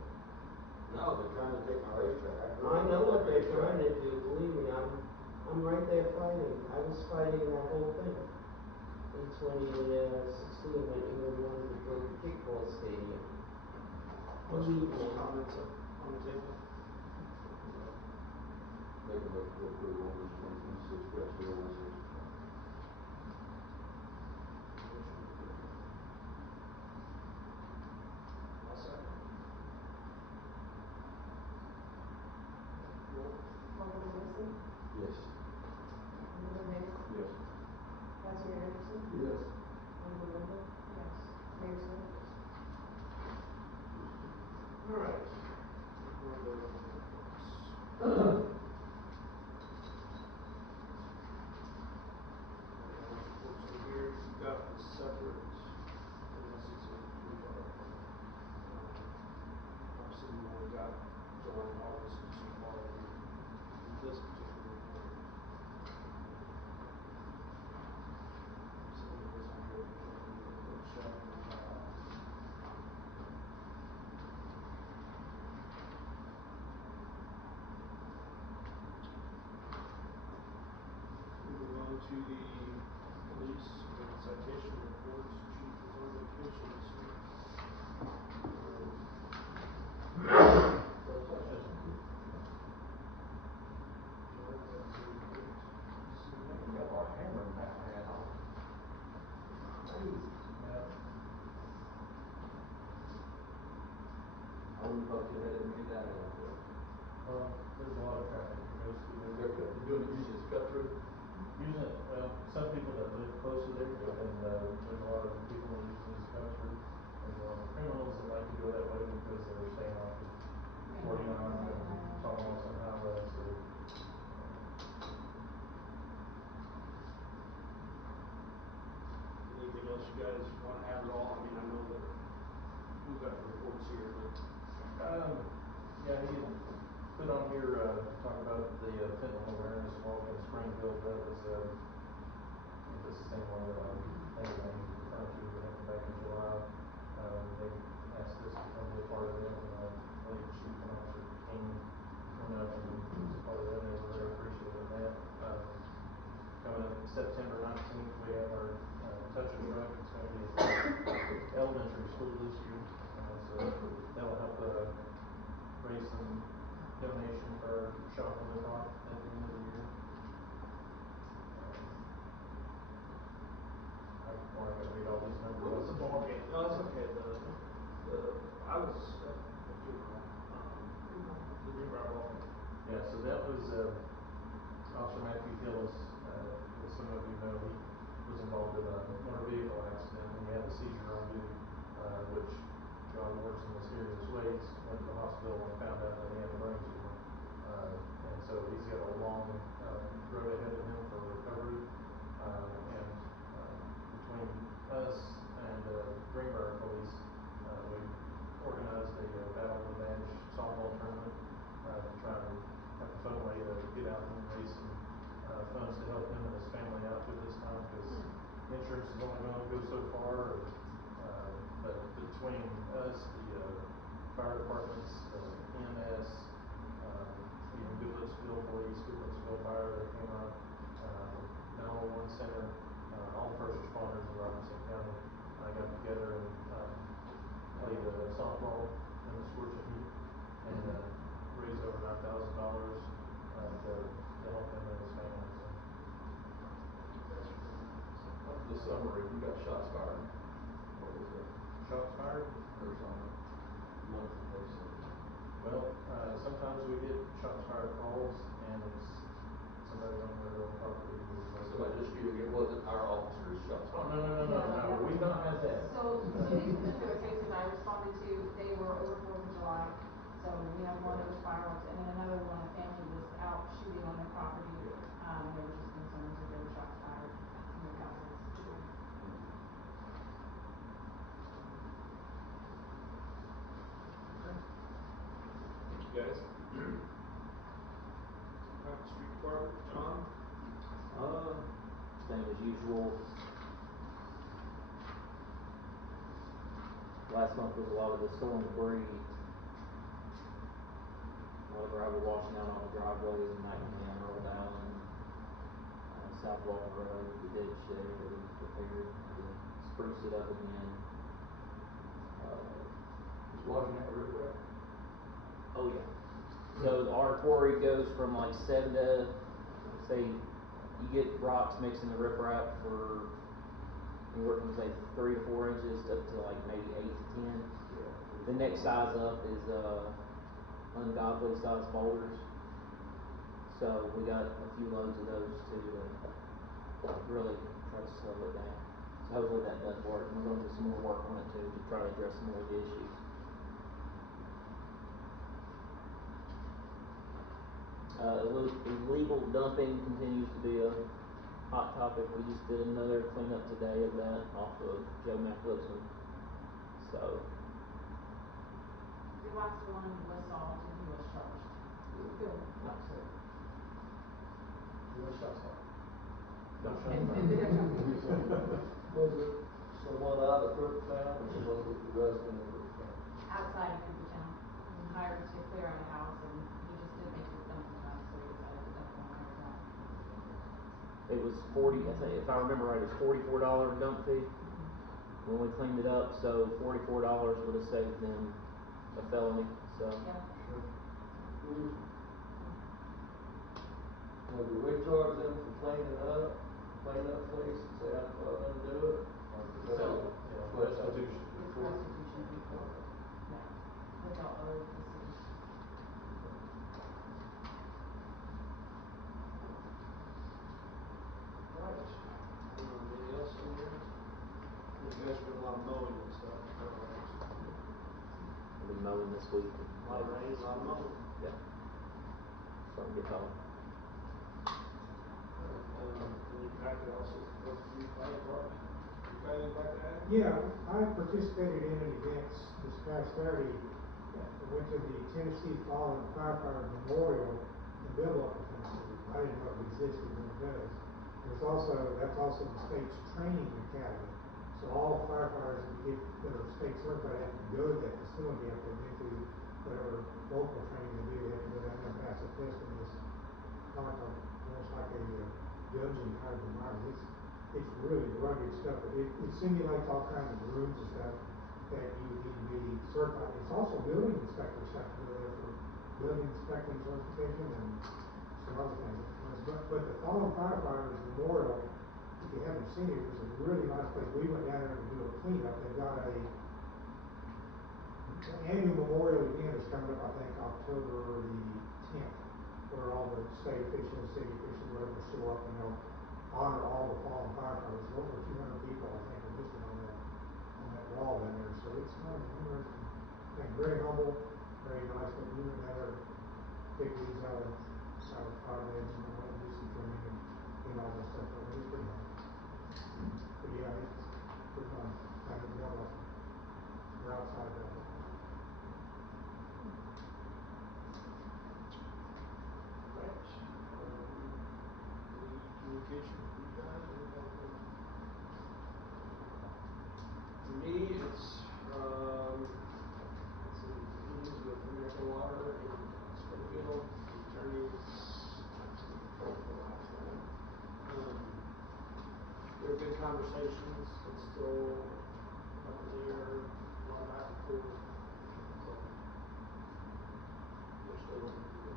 No, they're trying to take my racetrack. I know what they're trying to do. Believe me, I'm right there fighting. I was fighting that whole thing in 2016 when England wanted to build the kickball stadium. Believe me. Comments on the table? Make a motion to approve ordinance 2026-0165. I'll second. Roll. Alderman Wilson, Yes. Alderman Mayor, Yes. Vice Mayor Anderson, Yes. Alderman Linda, Yes. Mayor Smith. All right. We're going to vote on the reports. Reports over here, you've got the separate, unless it's a rhubarb. Obviously, we've only got July and August so far in this particular report. Some of it is on here, which I think we'll shut and file. We move on to the police and citation reports. Chief is on vacation this week. Joe, that's a report. Got our hammer in that man. Crazy. Yep. I wouldn't thought you had it made down there like that. Well, there's a lot of traffic that goes through there. They're doing it usually as cut through. Using it, well, some people that live close to there, and there's a lot of people that use it as a cut through. There's a lot of criminals that like to go that way because they're staying off of 49 and Tom Lawson Highway, so. Anything else you guys want to add at all? I mean, I know that we've got the reports here, but. Yeah, he had put on here, to talk about the fentanyl awareness walk in Springfield. That was, I think that's the same one that I think I was referring to, that happened back in July. They asked us to come be a part of it, and I believe Chief and Officer King went up and was a part of that, and they were very appreciative of that. Coming up September 19th, we have our touch a truck. It's going to be at the elementary school this year, so that'll help raise some donation for our shop in the park at the end of the year. I gotta read all these numbers. What was the ball game? No, it's okay. I was at the funeral. The Greenbrier ball game. Yeah, so that was Officer Matthew Hillis. As some of you know, he was involved in a motor vehicle accident when he had a seizure on duty, which John works in mysterious ways. Went to the hospital and found out that he had a brain tumor, and so he's got a long road ahead of him for recovery. And between us and Greenbrier Police, we organized a Battle of the Badge softball tournament to try and have a fun way to get out and raise some funds to help him and his family out through this time, because insurance is only going to go so far. But between us, the fire departments, the EMS, even Goodlettsville Police, Goodlettsville Fire, they came out, 911 Center, all the first responders in Robinson County got together and played softball in the scorching heat and raised over $9,000 $5,000, to help him in his family, so. Up this summer, if you got shots fired, what was that? Shots fired? Or something, monthly basis. Well, sometimes we get shots fired calls, and it's somebody on their own property. Somebody just shooting, it wasn't our officers shots Oh, fired. no, we've not had that. So these particular cases I responded to, they were over 4th of July. So we had one that was fireworks, and then another one, a family was out shooting on their property. And there were just concerns that there were shots fired in their houses. Thank you, guys. Alright, street department, John? Same as usual. Last month was a lot of the storm debris, a lot of gravel washing out on the driveways in McMahon, Earl Allen, South Walker Road, the ditch there that was repaired, to spruce it up again. Washing that river up. Oh yeah. So our quarry goes from like 7 to, say, you get rocks mixed in the riprap for anywhere from say 3 to 4 inches up to like maybe 8 to 10. The next size up is ungodly size boulders. So we got a few loads of those to really try to slow it down. So hopefully that does work. We're going to do some more work on it too to try to address some more of the issues. Illegal dumping continues to be a hot topic. We just did another cleanup today of that off of Joe McLipson. So. The last one was solved and he was charged. Good. No shots fired. No shots shame. Was it someone out of Crooktown or was it the resident of Crooktown? Outside of Coopertown. He hired to clear out a house and he just didn't make his dumping time, so he decided to dump it on our ground. It was 40, I think, if I remember right, it was $44 dump fee when we cleaned it up, so $44 would have saved them a felony, so. Yeah. Now, do we charge them for cleaning up fees, since they have to go out and do it? Or is that- So- Restitution. It's restitution fee for it. Yeah. That they'll owe the city. Alright. Anything else on here? You guys are doing a lot of mowing and stuff. We'll be mowing this week. A lot of rain, a lot of mowing. Yeah. Starting to get hot. In your packet also goes to the fire department. You got anything like that? Yeah, I participated in an event this past Saturday. I went to the Tennessee Fallen Firefighter Memorial in Billwater, Tennessee. I didn't know it existed, but it does. That's also the state's training academy. So all firefighters that are state certified have to go to that facility after they've been through whatever local training they do. They have to go down there and pass a test in this, almost like a dungeon kind of environment. It's really rugged stuff, but it simulates all kinds of rooms and stuff that you need to be certified. It's also building inspectors have to go there for building inspecting certification and some other things. But the Fallen Firefighters Memorial, if you haven't seen it, it's a really nice place. We went down there to do a cleanup. They've got an annual memorial event is coming up, I think, October the 10th, where all the state officials, city officials, whatever, show up and they'll honor all the fallen firefighters. Over 200 people, I think, are listed on that wall down there. So it's kind of interesting thing. Very humble, very nice. But we went down there, big leagues out of fire engine and what do some training and all that stuff. But it's pretty nice. But yeah, it's nice. Kind of more like we're outside of that. Right. Any communication from you guys? For me, it's some meetings with American Water in Springfield, the attorneys. They're good conversations, but still up in the air, a lot of back and forth. So they're still looking to do it.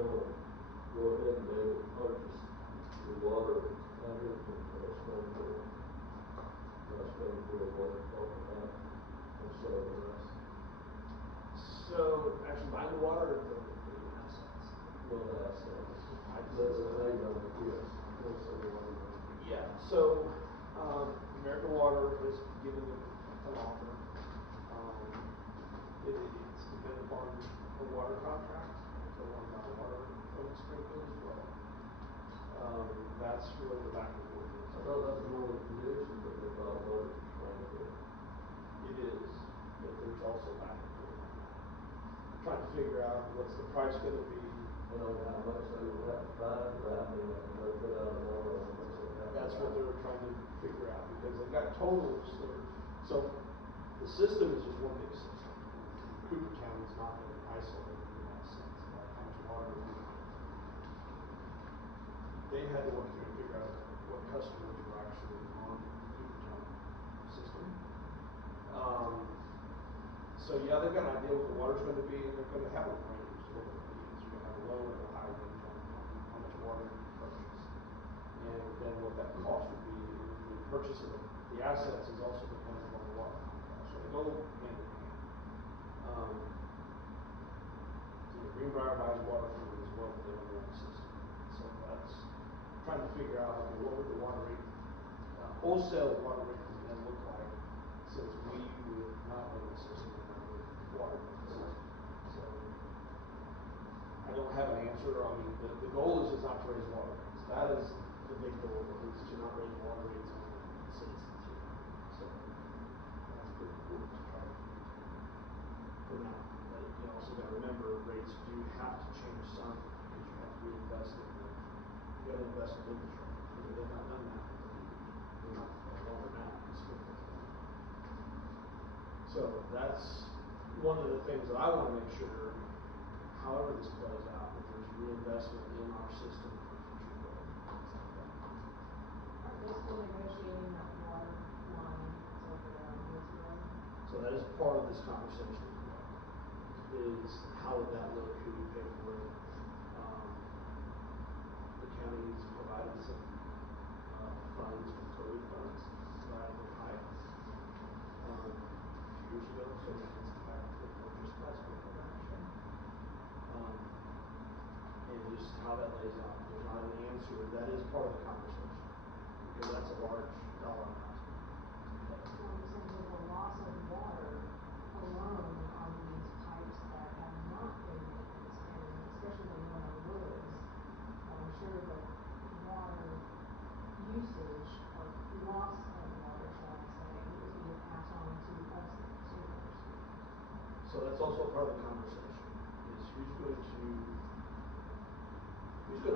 gonna go ahead and they will purchase the water out here from Springfield. Springfield, what it's talking about, and sell the rest. So, actually buying the water or the assets? Well, the assets. Pipes. They run it, yes, they'll sell the water. Yeah, so, American Water has given an offer. It's dependent upon the water contract, if they want to buy water from Springfield as well. That's where the back and forth is. I thought that was one of the conditions that they bought water from Springfield. It is, but there's also back and forth on that. Trying to figure out what's the price gonna be. How much they would have to buy for that, and they put out an order on how much they have to That's buy. what they're trying to figure out, because they've got totals that are, so the system is just one big system. Cooper County's not isolated in that sense, like how much water we have. They had to work through and figure out what customers were actually on the Cooper County system. So yeah, they've got an idea what the water's gonna be, and they're gonna have a range of what it is. You're gonna have a low and a high range on how much water you purchase. And then what that cost would be, and the purchase of the assets is also dependent on the water contract, so they go hand in hand. Greenbrier buys water from them as well, but they don't own the system. So that's trying to figure out, okay, what would the water rate, wholesale water rate then look like, since we would not own the system and not own the water system. So I don't have an answer. I mean, the goal is just not to raise water rates. That is the big goal, is to not raise water rates on the citizens here. So that's pretty important to try to do for now. But you also got to remember, rates do have to change some, because you have to reinvest in the, you got to invest in infrastructure. They've not done that. They're not longer now. So that's one of the things that I want to make sure, however this plays out, that there's reinvestment in our system for future growth. Are they still negotiating that water line that's over there on Woods Road? So that is part of this conversation as well, is how would that look, who would pay for it. The county's provided some funds from COVID funds to buy the pipe a few years ago, so we can some back to purchase by Springfield actually. And just how that lays out, there's not an answer, that is part of the conversation, because that's a large dollar amount. So I'm just saying, with the loss of water alone on these pipes that have not been used, and especially the one on Woods, I'm sure the water usage, or loss of water, shall I say, is being passed on to us, the consumers. So that's also part of the conversation, is who's going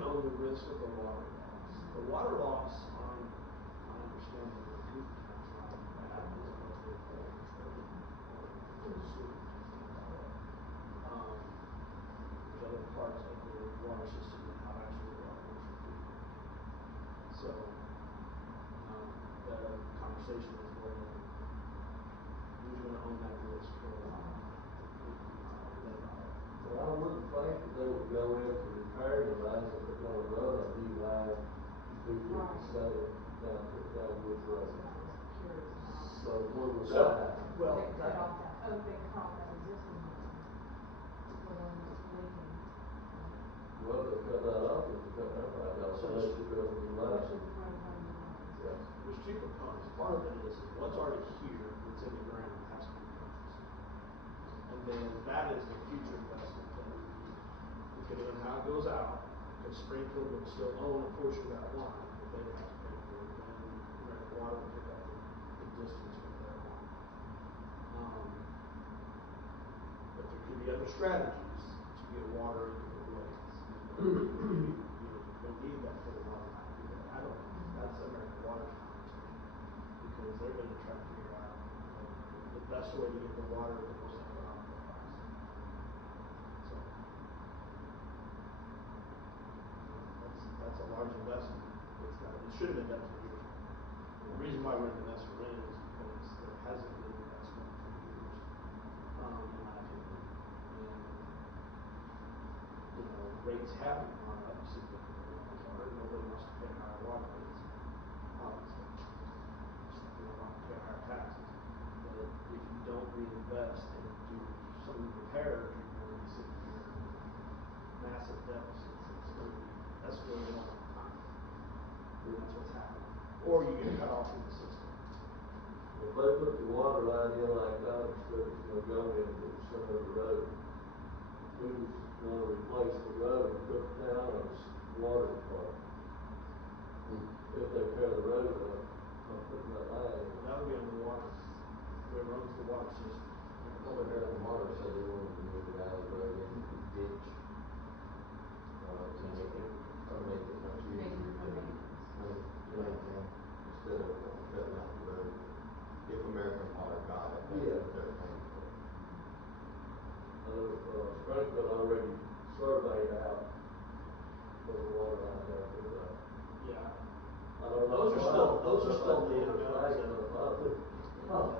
to own the risk of the water loss. The water loss, on my understanding, the Cooper County's not bad, as long as they're fully controlled or sewer. There's other parts of the water system that have actually a lot worse than Cooper. So, the conversation is, well, who's going to own that risk for a while? Well, I wouldn't think that they would go into repair the lines if they're gonna run a new line to 257 down Woods Road. So that was curious about. So where would So, that happen? well, They cut off that existing line, the one that's leaking. Well, they cut that off and they cut that right off, so they should build a new line. They should run new lines. Yes. there's two components. Part of it is what's already here that's in the ground has to be purchased. And then that is the future investment that we need. Depending on how it goes out, because Springfield would still own a portion of that line, but they would have to pay for it, then American Water would pick up the distance from their line. But there could be other strategies to get water in different ways. You don't need that full water line. I don't know. That's American Water's conversation, because they're going to try to figure out the best way to get the water to the most economical price. So that's a large investment. It should have been done 2 years ago. And the reason why we're in the mess we're in is because there hasn't been investment for years, in my opinion. And rates haven't gone up significantly on water, and nobody wants to pay higher water rates, obviously. Just, want to pay higher taxes. But if you don't reinvest and do some repairs, you're going to be sitting here with massive deficits. It's going to be, that's going on all the time. And that's what's happening. Or you get cut off in the system. If they put the water line in like I understood it's gonna go into the center of the road, who's gonna replace the road and put down on the water department? If they tear the road up, I'm putting that line in. That'll be on the water. Whoever owns the water system. Well, American Water said they wanted to move it out of the road into the ditch. To make it much easier to maintain instead of cutting out the road. If American Water got it, that's what they're paying for. Springfield already surveyed out where the water line there for the. Yeah. I don't know. Those are still the unknowns.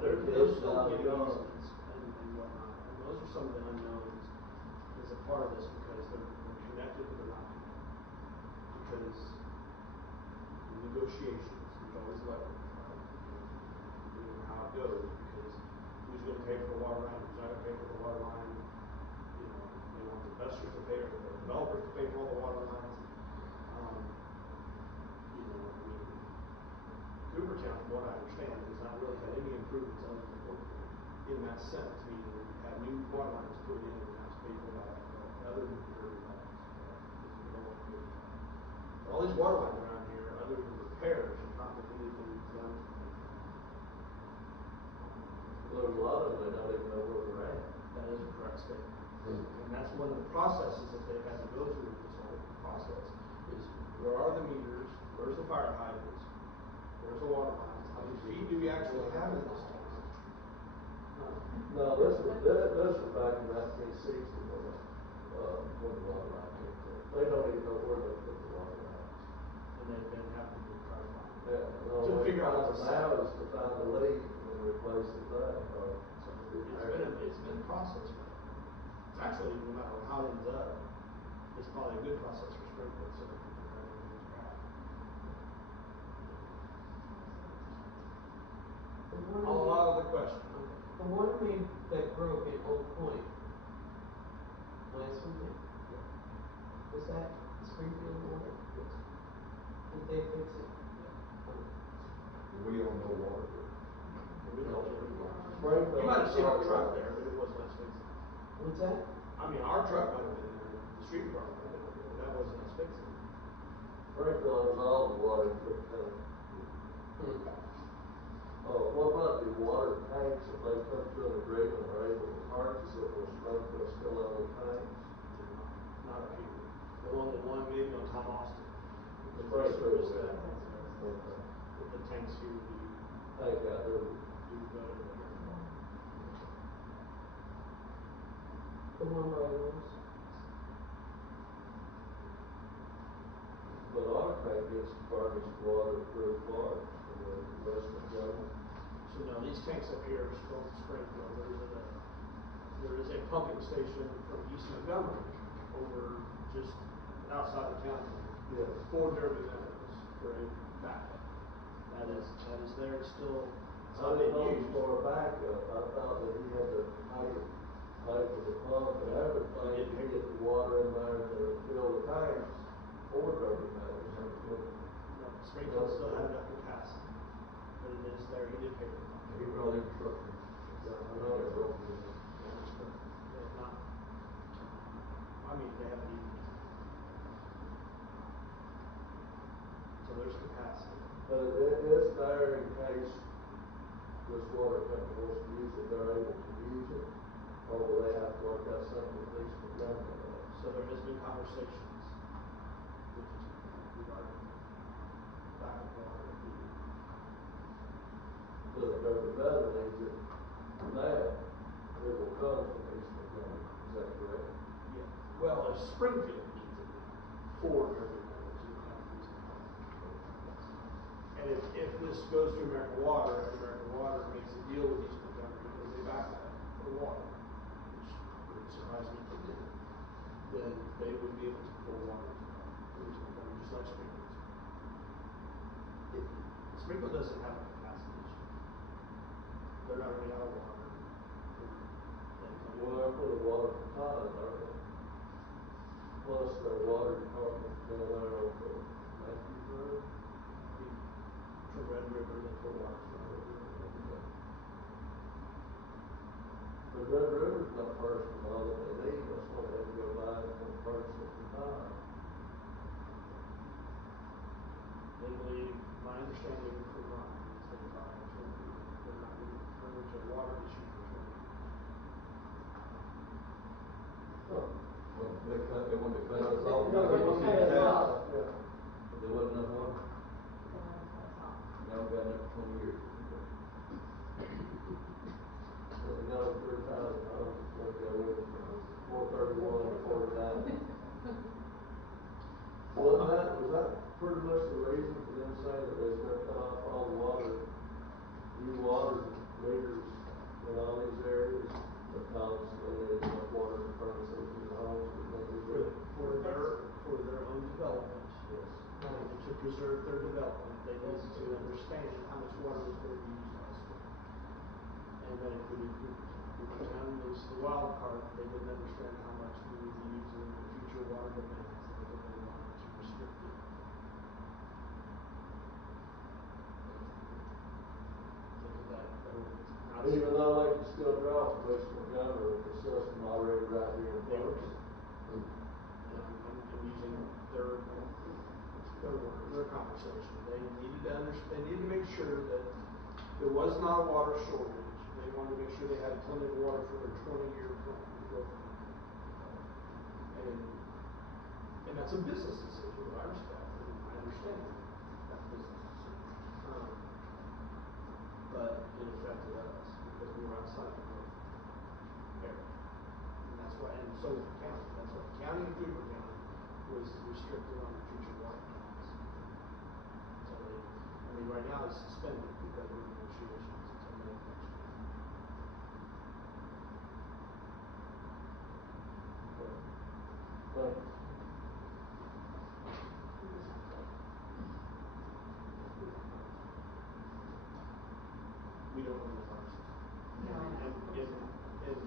They're still getting easements and whatnot. And those are some of the unknowns as a part of this because they're connected but they're not connected. Because in negotiations, there's always leverage, right? You know how it goes because who's going to pay for the water line? Who's not going to pay for the water line? You know, they want the investors to pay or the developers to pay for all the water lines. Hoovertown, from what I understand, has not really had any improvements other than Oakland in that sense, meaning we've had new water lines put in and that's paid for by other than Derby lines. All these water lines around here, other than repairs, have not been anything done. There's a lot of them, they don't even know where they're at. That is a correct statement. And that's one of the processes that they've had to go through with this whole process is where are the meters, where's the fire hydrants, where's the water lines, how many feet do we actually have in this town? No, this was back in 1960 when the water line came in. They don't even know where they put the water lines. And they've been having to try to find it. Yeah, the To only way to figure out find what's them now is to find the leak and replace it there. So it's been a process, but it's actually, no matter how it ends up, it's probably a good process for Springfield so that people have everything's right. A lot of the questions. The water main that broke at Old Point last weekend, was that Springfield water? Did they fix it? We own no water here. We don't know where you are. Springfield. You might have seen our truck there, but it wasn't as expensive. What's that? I mean, our truck might have been there, the street department might have been there, but that wasn't as expensive. Springfield owns all the water in Cook County. What about the water tanks, if they come to an agreement or able to purchase it, will Springfield still own the tanks? Not up here. They'll own the one maybe on Tom Austin. Springfield Service will. that. Okay. But the tanks here do Tank out there. better than here. The one by yours? But our tank gets furnished water through Florida, from the Western government. So no, these tanks up here are from Springfield. There is a pumping station from East Montgomery over just outside the county. Yes. For Derby Meadows for a backup. That is there still. It's I not didn't being know used. for a backup, I thought that he had to pay for the pump and everything to get the water in there to fill the tanks for Derby Meadows. No, Springfield still had enough capacity, but it is there. He did pay for the pump. He put all the infrastructure. Yeah, I know it's open. They have not. I mean, they haven't even. So there's capacity. But it is there in case this water company wants to use it, they're able to use it, or will they have to work out something with East Montgomery? So there has been conversations regarding backup water if needed. So if Derby Meadows needs it now, it will come from East Montgomery, is that correct? Yeah. Well, if Springfield needs it now for Derby Meadows, it would have to be something. And if this goes to American Water and American Water makes a deal with East Montgomery as a backup for water, which would surprise me if they did, then they would be able to pull water not running out of water. Well, they're for the water supplies, aren't they? Plus their water department down there on the Matthews Road. From Red River, they put water from Red River. The Red River's not purchasing all that they need, that's why they had to go buy it from purchase at the time. They believe, my understanding from Ryan, is they buy it from people. They're not running into a water issue for 20 years. Huh. They wanted to cut us off. Yeah, they want to cut us off, yeah. But there wasn't enough water. Now we've got it for 20 years. So we got over 3,000, like that went from 431 to 49. Was that pretty much the reason for them saying that they was gonna cut off all the water, new water meters in all these areas? Because they needed enough water to furnish these homes that they needed. For their own development, yes. To preserve their development, they needed to understand how much water was going to be used elsewhere. And that included Cooperstown. Cooperstown was the wild card. They didn't understand how much we would be using in future water demands, and they wanted to restrict it. Because of that ordinance. Now, Even though they can still draw from Richmond Gunner with the system already right here in they place. and I'm using their words, their conversation. They needed to they needed to make sure that there was not a water shortage. They wanted to make sure they had plenty of water for their 20-year plan. And that's a business decision, I respect, and I understand that business decision. But it affected us because we were outside the growth area. And that's why, and so was the county. That's why the county of Cooper County was restricted on the future water plans. So right now it's suspended because we're in negotiations until May of next year. Thank you. We don't own the fire system. And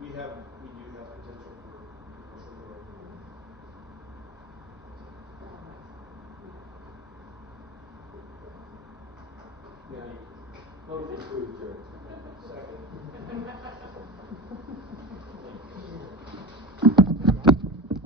we do have potential for commercial growth. Yeah. Motion to adjourn.